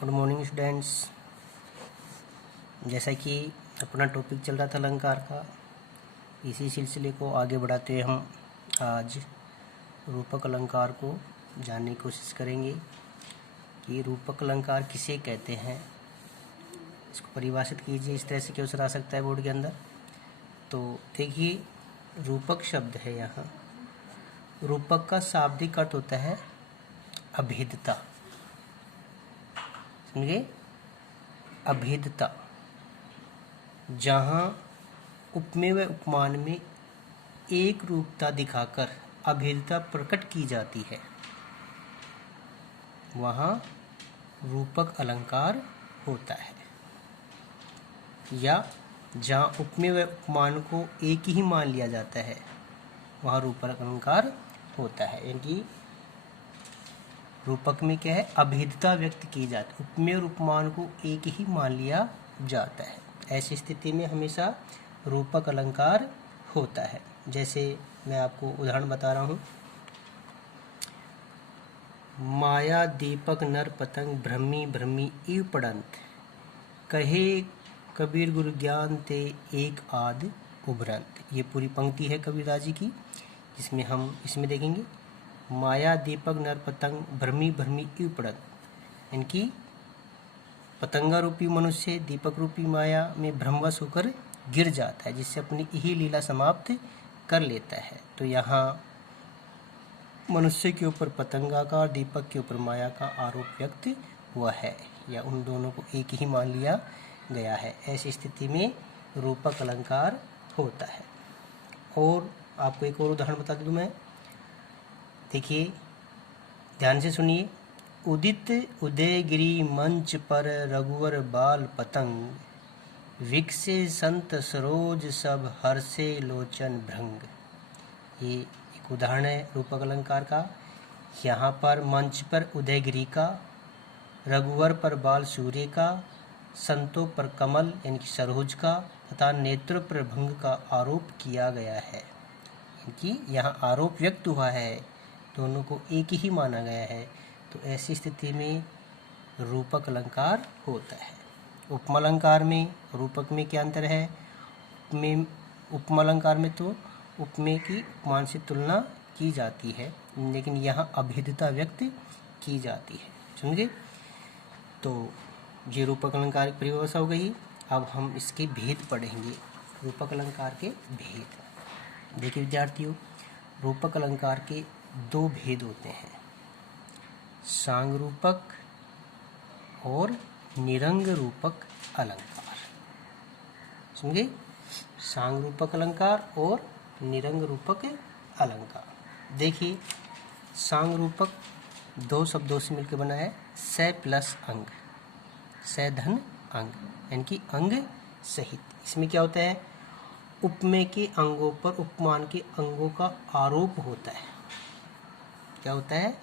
Good morning students. जैसा कि अपना टॉपिक चल रहा था अलंकार का, इसी सिलसिले को आगे बढ़ाते हुए हम आज रूपक अलंकार को जानने की कोशिश करेंगे कि रूपक अलंकार किसे कहते हैं। इसको परिभाषित कीजिए। इस तरह से क्वेश्चन आ सकता है बोर्ड के अंदर। तो देखिए, रूपक शब्द है यहाँ। रूपक का शाब्दिक अर्थ होता है अभेदता। समझे? अभेदता, जहाँ उपमेय व उपमान में एक रूपता दिखाकर अभेदता प्रकट की जाती है, वहाँ रूपक अलंकार होता है। या जहाँ उपमेय व उपमान को एक ही मान लिया जाता है, वहाँ रूपक अलंकार होता है। यानी रूपक में क्या है, अभेदता व्यक्त की जाती है। उपमेय और उपमान को एक ही मान लिया जाता है। ऐसी स्थिति में हमेशा रूपक अलंकार होता है। जैसे मैं आपको उदाहरण बता रहा हूँ। माया दीपक नर पतंग भ्रमी भ्रमी इव पड़ंत, कहे कबीर गुरु ज्ञान ते एक आद उभरंत। ये पूरी पंक्ति है कबीरदास जी की, जिसमें हम इसमें देखेंगे माया दीपक नर पतंग भ्रमी भ्रमी इव पड़ंत। इनकी पतंगा रूपी मनुष्य दीपक रूपी माया में भ्रमवश होकर गिर जाता है, जिससे अपनी यही लीला समाप्त कर लेता है। तो यहाँ मनुष्य के ऊपर पतंगा का और दीपक के ऊपर माया का आरोप व्यक्त हुआ है, या उन दोनों को एक ही मान लिया गया है। ऐसी स्थिति में रूपक अलंकार होता है। और आपको एक और उदाहरण बता दूं मैं। देखिए, ध्यान से सुनिए। उदित उदयगिरी मंच पर रघुवर बाल पतंग, विकसे संत सरोज सब हर्षे लोचन भृंग। ये एक उदाहरण है रूपक अलंकार का। यहाँ पर मंच पर उदयगिरी का, रघुवर पर बाल सूर्य का, संतों पर कमल यानी कि सरोज का तथा नेत्र पर भंग का आरोप किया गया है। कि यहाँ आरोप व्यक्त हुआ है, दोनों को एक ही माना गया है। तो ऐसी स्थिति में रूपक अलंकार होता है। उपमा अलंकार में रूपक में क्या अंतर है? उपमा अलंकार में तो उपमेय की उपमान से तुलना की जाती है, लेकिन यहाँ अभेदता व्यक्त की जाती है। समझे? तो ये रूपक अलंकार की परिभाषा हो गई। अब हम इसके भेद पढ़ेंगे, रूपक अलंकार के भेद। देखिए विद्यार्थियों, रूपक अलंकार के दो भेद होते हैं, सांग रूपक और निरंग रूपक अलंकार। समझे? सांग रूपक अलंकार और निरंग रूपक अलंकार। देखिए, सांग रूपक दो शब्दों से मिलकर बना है, स प्लस अंग, स धन अंग, यानी कि अंग सहित। इसमें क्या होता है? उपमेय के अंगों पर उपमान के अंगों का आरोप होता है। क्या होता है?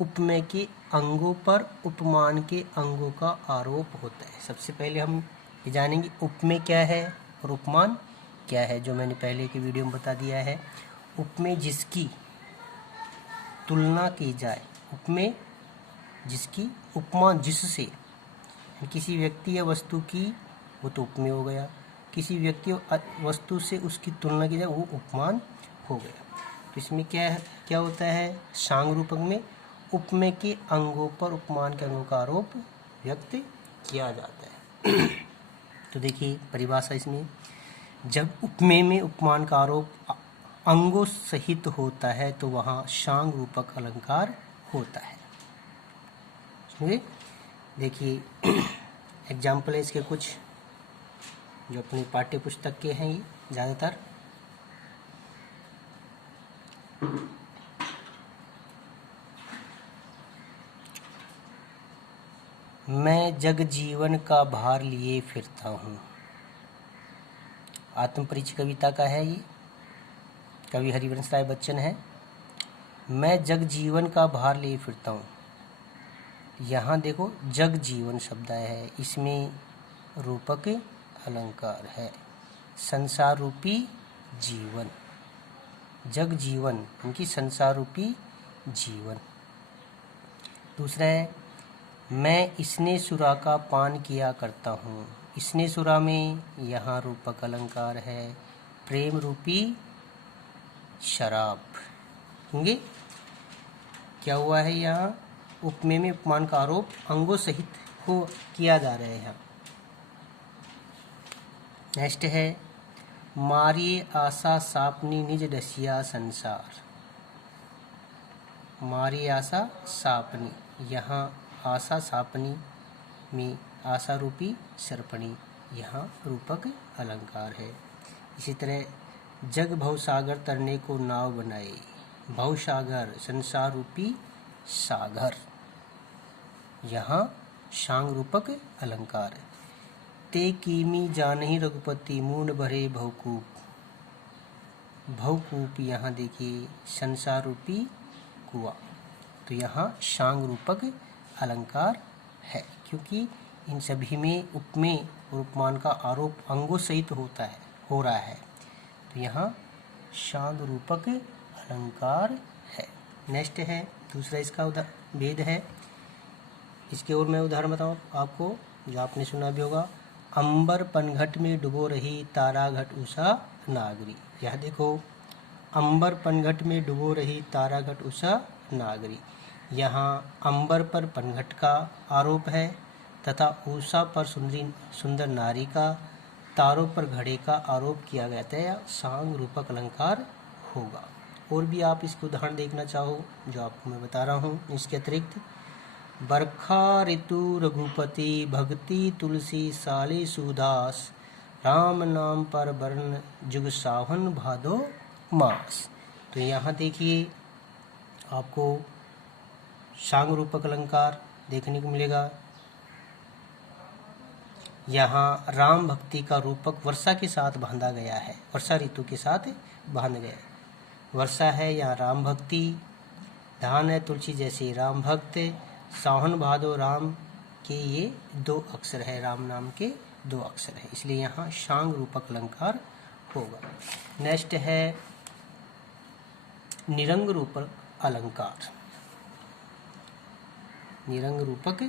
उपमेय के अंगों पर उपमान के अंगों का आरोप होता है। सबसे पहले हम ये जानेंगे उपमेय क्या है और उपमान क्या है, जो मैंने पहले की वीडियो में बता दिया है। उपमेय जिसकी तुलना की जाए, उपमेय जिसकी, उपमान जिससे, किसी व्यक्ति या वस्तु की, वो तो उपमेय हो गया। किसी व्यक्ति वस्तु से उसकी तुलना की जाए, वो उपमान हो गया। तो इसमें क्या होता है? सांग रूपक में उपमेय के अंगों पर उपमान के अंगों का आरोप व्यक्त किया जाता है। तो देखिए परिभाषा इसमें, जब उपमेय में उपमान का आरोप अंगों सहित होता है तो वहाँ सांग रूपक अलंकार होता है। समझे? देखिए एग्जाम्पल है इसके कुछ, जो अपनी पाठ्य पुस्तक के हैं ये ज़्यादातर। मैं जग जीवन का भार लिए फिरता हूँ। आत्मपरिचय कविता का है ये, कवि हरिवंश राय बच्चन है। मैं जग जीवन का भार लिए फिरता हूँ। यहाँ देखो, जग जीवन शब्द आया है, इसमें रूपक अलंकार है। संसार रूपी जीवन, जग जीवन इनकी संसार रूपी जीवन। दूसरा है मैं इसने सुरा का पान किया करता हूँ। इसने सुरा में यहाँ रूपक अलंकार है, प्रेम रूपी शराब। होंगे क्या हुआ है, यहाँ उपमेय में उपमान का आरोप अंगों सहित हो किया जा रहा है यहाँ। नेक्स्ट है मारिए आशा सापनी निज डसिया संसार। मारिए आशा सापनी, यहाँ आशा सापनी में आशा रूपी सर्पणी, यहाँ रूपक अलंकार है। इसी तरह जग भवसागर तरने को नाव बनाए। भवसागर संसार रूपी सागर, यहाँ शांग रूपक अलंकार है। ते कीमी जानहि रघुपति मूड भरे भवकूप। भवकूप यहाँ देखिए संसार रूपी कुआं, तो यहाँ शांग रूपक अलंकार है, क्योंकि इन सभी में उपमेय और उपमान का आरोप अंगों सहित हो रहा है, तो यहाँ शांग रूपक अलंकार है। नेक्स्ट है दूसरा इसका भेद है। इसके और मैं उदाहरण बताऊँ आपको, जो आपने सुना भी होगा। अंबर पनघट में डुबो रही तारा घट उषा नागरी। यह देखो अंबर पनघट में डुबो रही तारा घट उषा नागरी, यहाँ अंबर पर पनघट का आरोप है तथा उषा पर सुंदर नारी का, तारों पर घड़े का आरोप किया गया था। यह सांग रूपक अलंकार होगा। और भी आप इसके उदाहरण देखना चाहो जो आपको मैं बता रहा हूँ। इसके अतिरिक्त बरखा ऋतु रघुपति भक्ति तुलसी साले सुदास, राम नाम पर वर्ण जुग सावन भादो मास। तो यहाँ देखिए आपको शांग रूपक अलंकार देखने को मिलेगा। यहाँ राम भक्ति का रूपक वर्षा के साथ बांधा गया है, वर्षा ऋतु के साथ बांधा गया है। वर्षा है यहाँ राम भक्ति, धान है तुलसी जैसे राम भक्त, सावन भादो राम के ये दो अक्षर है, राम नाम के दो अक्षर है, इसलिए यहाँ शांग रूपक अलंकार होगा। नेक्स्ट है निरंग रूपक अलंकार। निरंग रूपक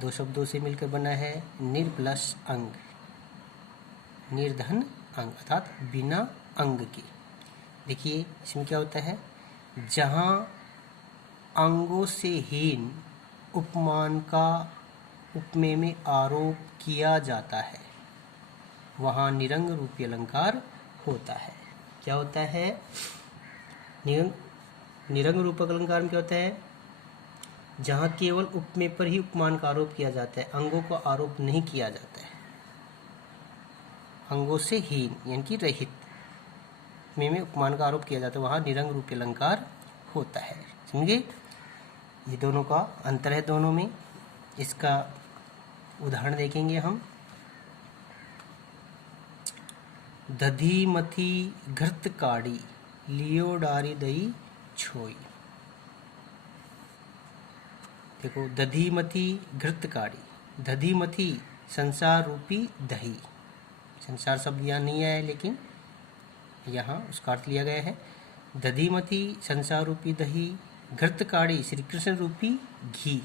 दो शब्दों से मिलकर बना है, निर प्लस अंग, निर्धन अंग अर्थात बिना अंग के। देखिए इसमें क्या होता है, जहाँ अंगों से हीन उपमान का उपमेय में आरोप किया जाता है, वहाँ निरंग रूपी अलंकार होता है। क्या होता है, निरंग रूपक अलंकार में क्या होता है, जहाँ केवल उपमेय पर ही उपमान का आरोप किया जाता है, अंगों का आरोप नहीं किया जाता है। अंगों से हीन यानी कि रहित में उपमान का आरोप किया जाता है, वहाँ निरंग रूपी अलंकार होता है। समझे, ये दोनों का अंतर है दोनों में। इसका उदाहरण देखेंगे हम। दधी मथी घृत काड़ी, लियो डारी दही छोई। देखो दधी मथी घृत काड़ी, दधी मथी संसार रूपी दही, संसार शब्द यहाँ नहीं आया है लेकिन यहाँ उसका अर्थ लिया गया है। दधी मथी संसार रूपी दही, घृत काड़ी श्री कृष्ण रूपी घी,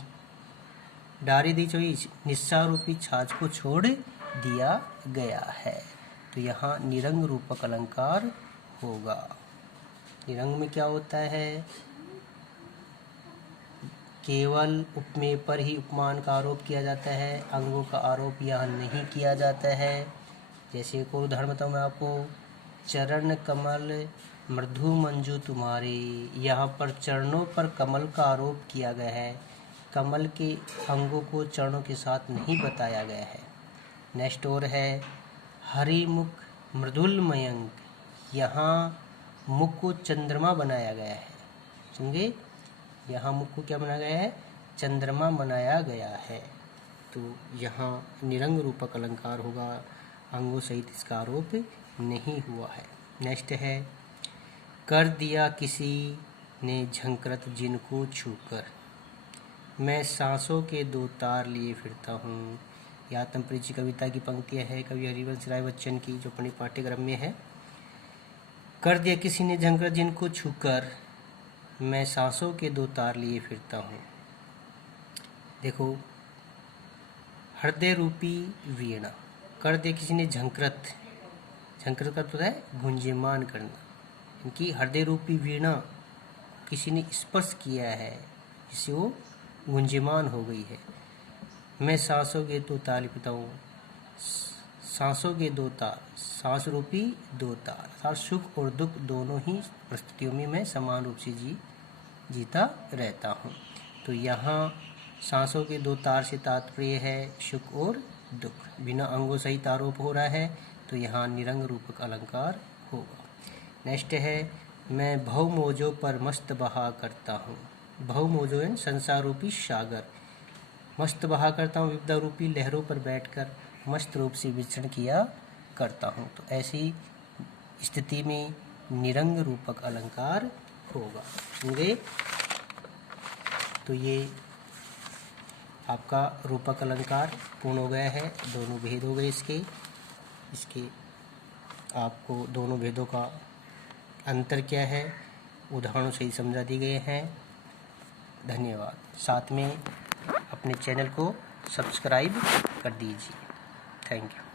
डारी दी चोई निस्सार रूपी छाछ को छोड़ दिया गया है। तो यहाँ निरंग रूपक अलंकार होगा। निरंग में क्या होता है, केवल उपमेय पर ही उपमान का आरोप किया जाता है, अंगों का आरोप यहाँ नहीं किया जाता है। जैसे एक और उदाहरण बताऊँ मैं आपको, चरण कमल मृदु मंजू तुम्हारे, यहाँ पर चरणों पर कमल का आरोप किया गया है, कमल के अंगों को चरणों के साथ नहीं बताया गया है। नेक्स्ट और है हरिमुख मृदुल मयंक, यहाँ मुख को चंद्रमा बनाया गया है। समझे, यहाँ मुख को क्या बनाया गया है, चंद्रमा बनाया गया है। तो यहाँ निरंग रूपक अलंकार होगा, अंगों सहित इसका आरोप नहीं हुआ है। नेक्स्ट है कर दिया किसी ने झंकृत जिनको छूकर, मैं सांसों के दो तार लिए फिरता हूँ। यह आत्मपरिचय कविता की पंक्तियाँ है कवि हरिवंश राय बच्चन की, जो अपने पाठ्यक्रम में है। कर दिया किसी ने झंकृत जिनको छूकर, मैं सांसों के दो तार लिए फिरता हूँ। देखो, हृदय रूपी वीणा, कर दे किसी ने झंकृत, झंकृत का तो है गुंजयमान करना, इनकी हृदय रूपी वीणा किसी ने स्पर्श किया है, जिससे वो गुंजयमान हो गई है। मैं सांसों के दो ताल पिता हूँ, सांसों के दो तार, सांस रूपी दो तार, अर्थात सुख और दुख दोनों ही परिस्थितियों में मैं समान रूप से जीता रहता हूँ। तो यहाँ सांसों के दो तार से तात्पर्य है सुख और दुख, बिना अंगों सहित आरोप हो रहा है, तो यहाँ निरंग रूपक अलंकार होगा। नेक्स्ट है, मैं भव मोजों पर मस्त बहा करता हूँ। भव मोजो यानी संसार रूपी सागर, मस्त बहा करता हूँ, विपदा रूपी लहरों पर बैठकर मस्त रूप से विचरण किया करता हूँ। तो ऐसी स्थिति में निरंग रूपक अलंकार होगा। समझे? तो ये आपका रूपक अलंकार पूर्ण हो गया है। दोनों भेद हो गए इसके आपको दोनों भेदों का अंतर क्या है उदाहरणों से ही समझा दिए गए हैं। धन्यवाद। साथ में अपने चैनल को सब्सक्राइब कर दीजिए। Thank you.